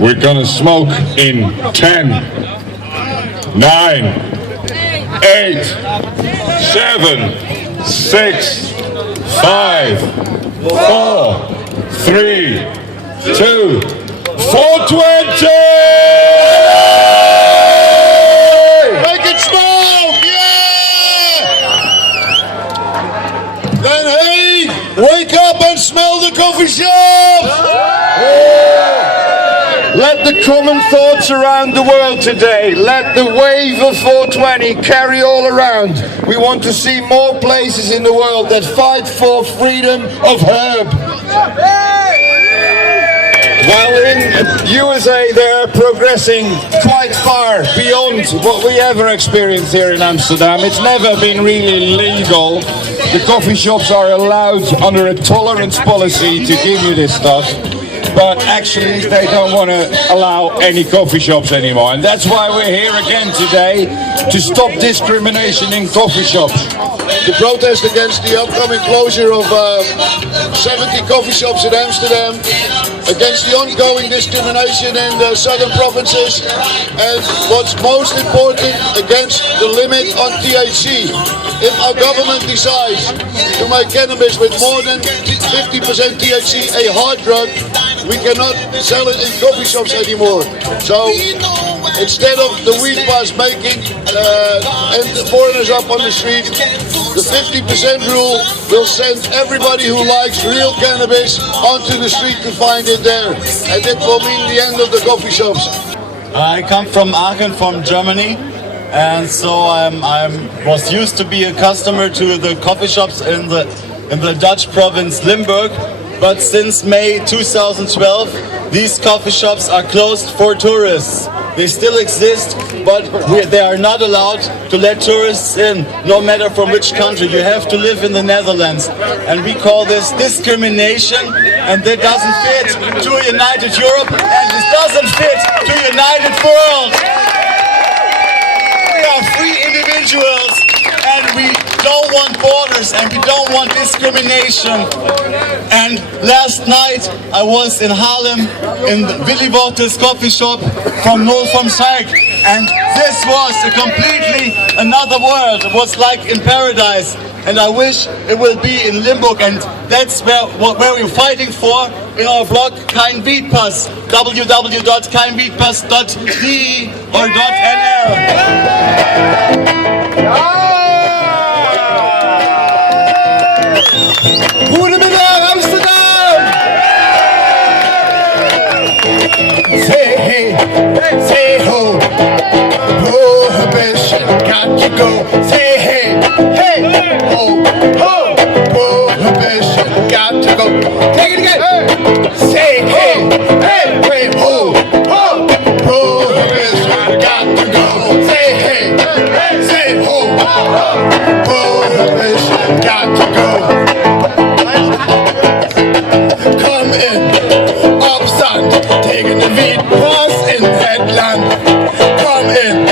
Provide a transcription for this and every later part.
We're gonna smoke in 10, 9, 8, 7, 6, 5, 4, 3, 2, 420! Make it smoke! Yeah! Then hey, wake up and smell the coffee shop! Let the common thoughts around the world today, let the wave of 420 carry all around. We want to see more places in the world that fight for freedom of herb. While in USA they're progressing quite far beyond what we ever experienced here in Amsterdam. It's never been really legal. The coffee shops are allowed under a tolerance policy to give you this stuff. But actually they don't want to allow any coffee shops anymore. And that's why we're here again today, to stop discrimination in coffee shops. The protest against the upcoming closure of 70 coffee shops in Amsterdam, against the ongoing discrimination in the southern provinces, and what's most important, against the limit on THC. If our government decides to make cannabis with more than 50% THC a hard drug, we cannot sell it in coffee shops anymore. So instead of the weedpass making and the foreigners up on the street, the 50% rule will send everybody who likes real cannabis onto the street to find it there. And it will mean the end of the coffee shops. I come from Aachen, from Germany. And so I was used to be a customer to the coffee shops in the Dutch province Limburg. But since May 2012, these coffee shops are closed for tourists. They still exist, but they are not allowed to let tourists in, no matter from which country. You have to live in the Netherlands. And we call this discrimination, and that doesn't fit to a united Europe, and this doesn't fit to a united world. We are free individuals, and we don't want borders, and we don't want discrimination. And last night I was in Haarlem in Willy Wortel's coffee shop from Schaik, and this was a completely another world. It was like in paradise, and I wish it will be in Limburg, and that's where we're fighting for in our blog Kein Weedpass, www.keinweedpass.de or .nl. Goedemiddag Amsterdam! Say hey, say ho, prohibition got to go. Say hey, hey, ho, ho, prohibition got to go. Take it again. Say hey, hey, hey, ho, ho, prohibition got to go. Say hey, say ho, prohibition got to go. Come in, opstand tegen de weedpass in het land. Kom in,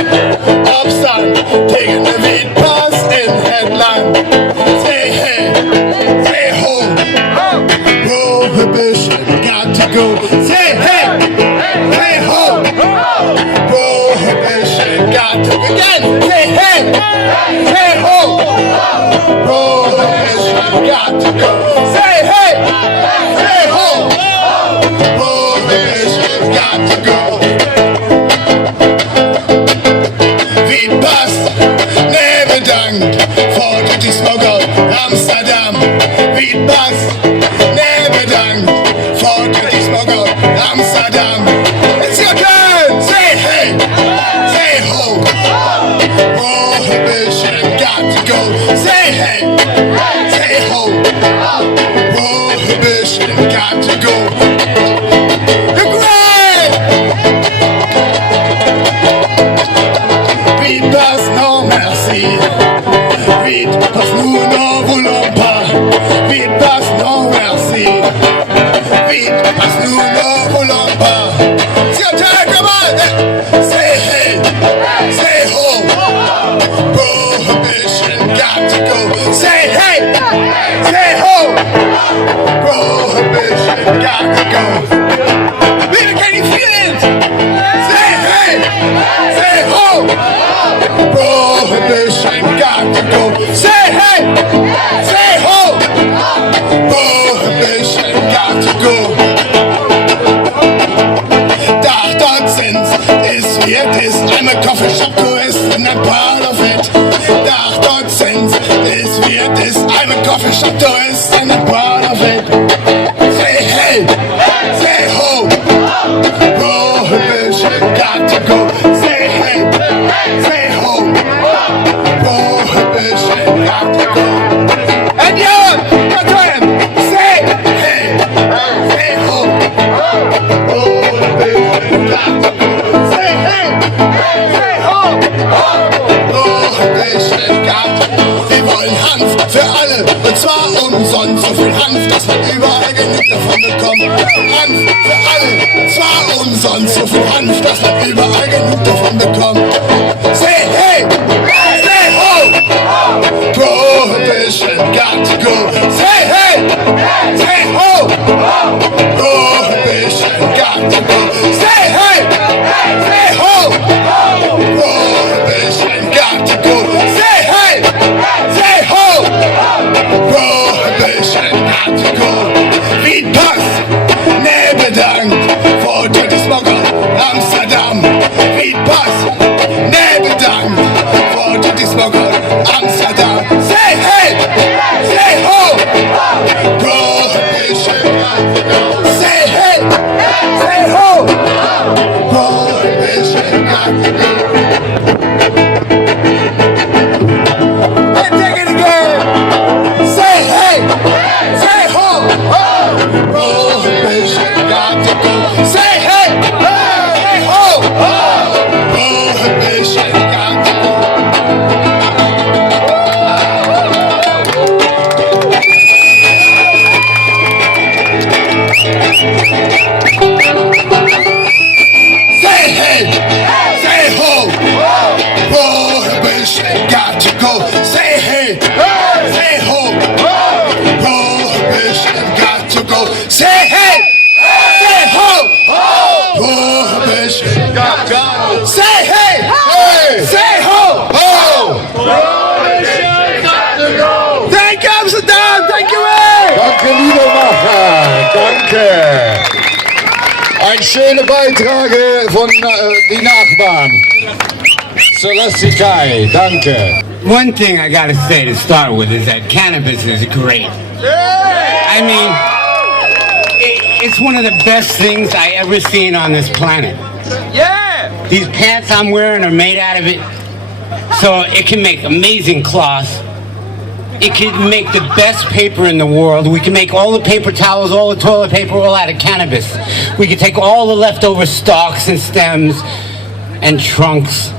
opstand tegen de weedpass in het land. Say hey, say ho, prohibition got to go. Say hey, hey ho, prohibition got to go. Again, say hey, hey ho, prohibition got to go. Say hey, hey ho, prohibition's got to go. Weedpass, never bedankt voor de smuggle Amsterdam. Weedpass, never bedankt voor de smuggle Amsterdam. It's your turn, say hey, say ho, prohibition got to go. Say hey, say ho, prohibition got to go. Weedpass, no merci. Weedpass, nous n'en voulons pas. Weedpass, no merci. Weedpass, nous n'en voulons pas. It's your turn, come on. Say hey, say ho. Prohibition got to go. Say hey, say ho. Prohibition got to go. I'm proud of it. Say hey, say ho. Prohibition got to go. Say hey, say ho. Prohibition got to go. And you, that's right. Say hey, say ho. Prohibition got to go. Say hey, say ho. Prohibition got to go. Wir wollen Hanf für alle, und zwar umsonst. So viel Hanf, dass man überall genug davon bekommt. Hanf für alle, und zwar umsonst. So viel Hanf, dass man überall genug davon bekommt. Say hey, say ho, prohibition got to go. Say hey, say ho, prohibition got to go. Say hey, say ho, prohibition got to go. Say hey, say ho, prohibition got to go. Weedpass, nee bedankt voor de smogger Amsterdam. Weedpass, nee bedankt voor de smogger Amsterdam. Say hey, say ho, prohibition got to go. Say hey, say ho, prohibition got to go. And take it again. Say hey, say ho, prohibition got to go. Say hey, say ho, prohibition got to go. Say hey, say ho, prohibition got to go. Say hey, say ho, prohibition got to go. Say hey, say ho, prohibition got to go. Say hey, say ho, prohibition got to go. Thank you, Amsterdam, thank you, Ray. Danke, lieber Macher, danke. Eine schöne Beitrag von die Nachbarn. Celestikai, danke. One thing I gotta say to start with is that cannabis is great. I mean, it's one of the best things I ever seen on this planet. Yeah! These pants I'm wearing are made out of it, so it can make amazing cloth. It can make the best paper in the world. We can make all the paper towels, all the toilet paper, all out of cannabis. We can take all the leftover stalks and stems and trunks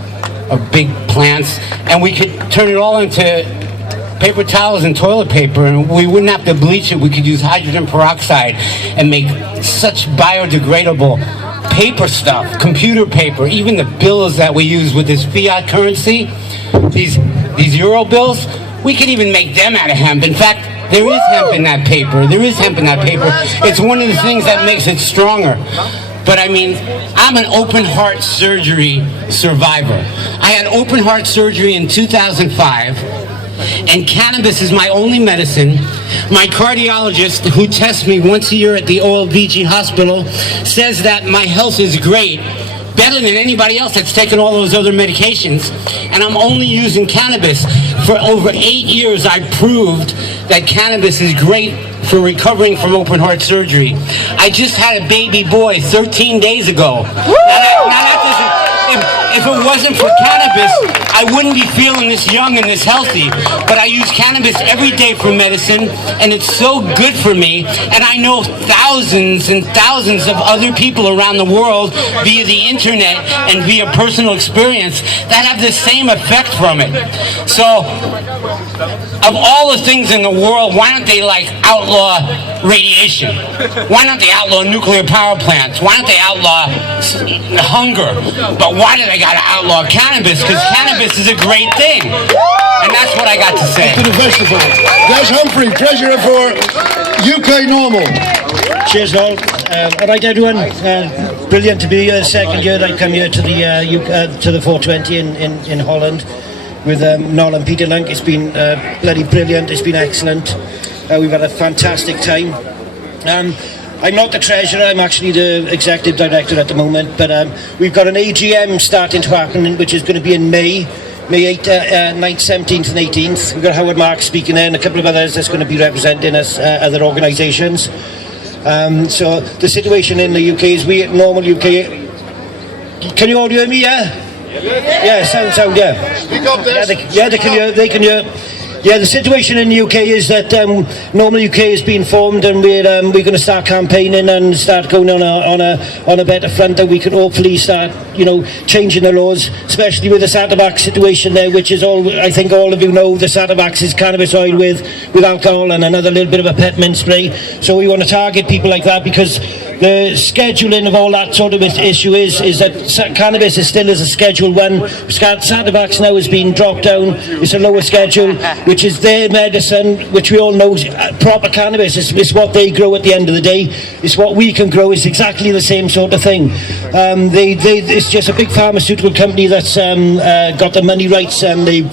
of big plants, and we could turn it all into paper towels and toilet paper, and we wouldn't have to bleach it. We could use hydrogen peroxide and make such biodegradable paper stuff, computer paper, even the bills that we use with this fiat currency, these euro bills, we could even make them out of hemp. In fact, there is hemp in that paper. There is hemp in that paper. It's one of the things that makes it stronger. But I mean, I'm an open heart surgery survivor. I had open heart surgery in 2005, and cannabis is my only medicine. My cardiologist, who tests me once a year at the OLVG hospital, says that my health is great, better than anybody else that's taken all those other medications, and I'm only using cannabis. For over 8 years, I proved that cannabis is great for recovering from open heart surgery. I just had a baby boy 13 days ago. If it wasn't for cannabis, I wouldn't be feeling this young and this healthy. But I use cannabis every day for medicine, and it's so good for me. And I know thousands and thousands of other people around the world via the internet and via personal experience that have the same effect from it. So, of all the things in the world, why don't they like outlaw radiation? Why don't they outlaw nuclear power plants? Why don't they outlaw hunger? But why do they gotta outlaw cannabis? Because cannabis is a great thing. And that's what I got to say. To the festival. There's Humphrey, treasurer for UK Normal. Cheers, Noel. All right, everyone. Brilliant to be here. Second year I come here to the 420 in Holland with Noel and Peter Lunk. It's been bloody brilliant. It's been excellent. We've had a fantastic time. I'm not the treasurer, I'm actually the executive director at the moment, but we've got an AGM starting to happen, which is going to be in May May 8th, 9th, 17th and 18th. We've got Howard Marks speaking there and a couple of others that's going to be representing us, other organisations. So the situation in the UK is we, normal UK... Can you all hear me, yeah? Yeah, sound, yeah. Speak up there. Yeah, they can hear. Yeah, the situation in the UK is that normal UK has been formed, and we're going to start campaigning and start going on a better front, that we can hopefully start, changing the laws, especially with the Satabax situation there, which is all, I think all of you know, the Satabax is cannabis oil with alcohol and another little bit of a peppermint spray. So we want to target people like that, because the scheduling of all that sort of issue is that cannabis is still as a Schedule 1. Satabax now has been dropped down. It's a lower schedule, which is their medicine, which we all know is proper cannabis. It's what they grow at the end of the day. It's what we can grow. It's exactly the same sort of thing. It's just a big pharmaceutical company that's got the money rights, and they've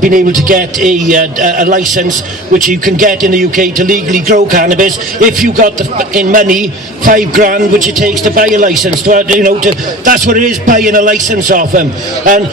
been able to get a license, which you can get in the UK to legally grow cannabis if you got the fucking money, £5,000, which it takes to buy a license. That's what it is, buying a license off them. And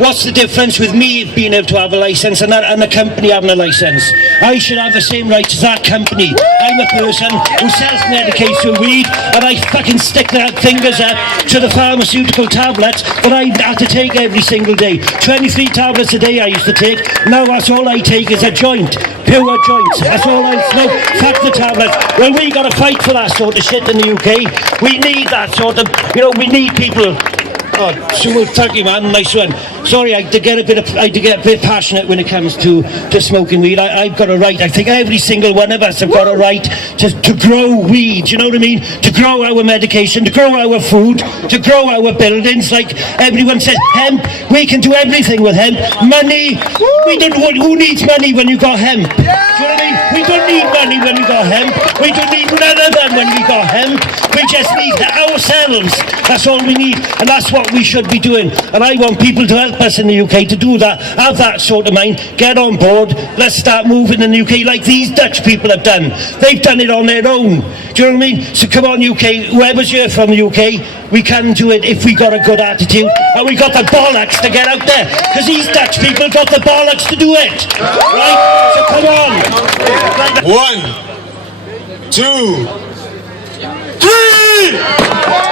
what's the difference with me being able to have a license and a company having a license? I should have the same rights as that company. I'm a person who self-medicates with weed, and I fucking stick their fingers up to the pharmaceutical tablets that I have to take every single day. 23 tablets a day I used to take. Now that's all I take is a joint. Pure joints. That's all I smoke. Fuck the tablets. Well, we got to fight for that sort of shit in the UK. We need that sort of, we need people. Oh, so thank you, man. Nice one. Sorry, I get a bit passionate when it comes to smoking weed. I've got a right. I think every single one of us have got a right to grow weed. You know what I mean? To grow our medication, to grow our food, to grow our buildings. Like everyone says, hemp. We can do everything with hemp. Money. Who needs money when you got hemp? Do you know what I mean? We don't need money when we got hemp. We don't need none of them when we got hemp. We just need ourselves. That's all we need, and that's what we should be doing. And I want people to help us in the UK to do that, have that sort of mind, get on board. Let's start moving in the UK like these Dutch people have done. They've done it on their own. Do you know what I mean? So come on, UK, whoever's here from the UK, we can do it if we got a good attitude and we got the bollocks to get out there, because these Dutch people got the bollocks to do it. Right? So come on. 1, 2, 3!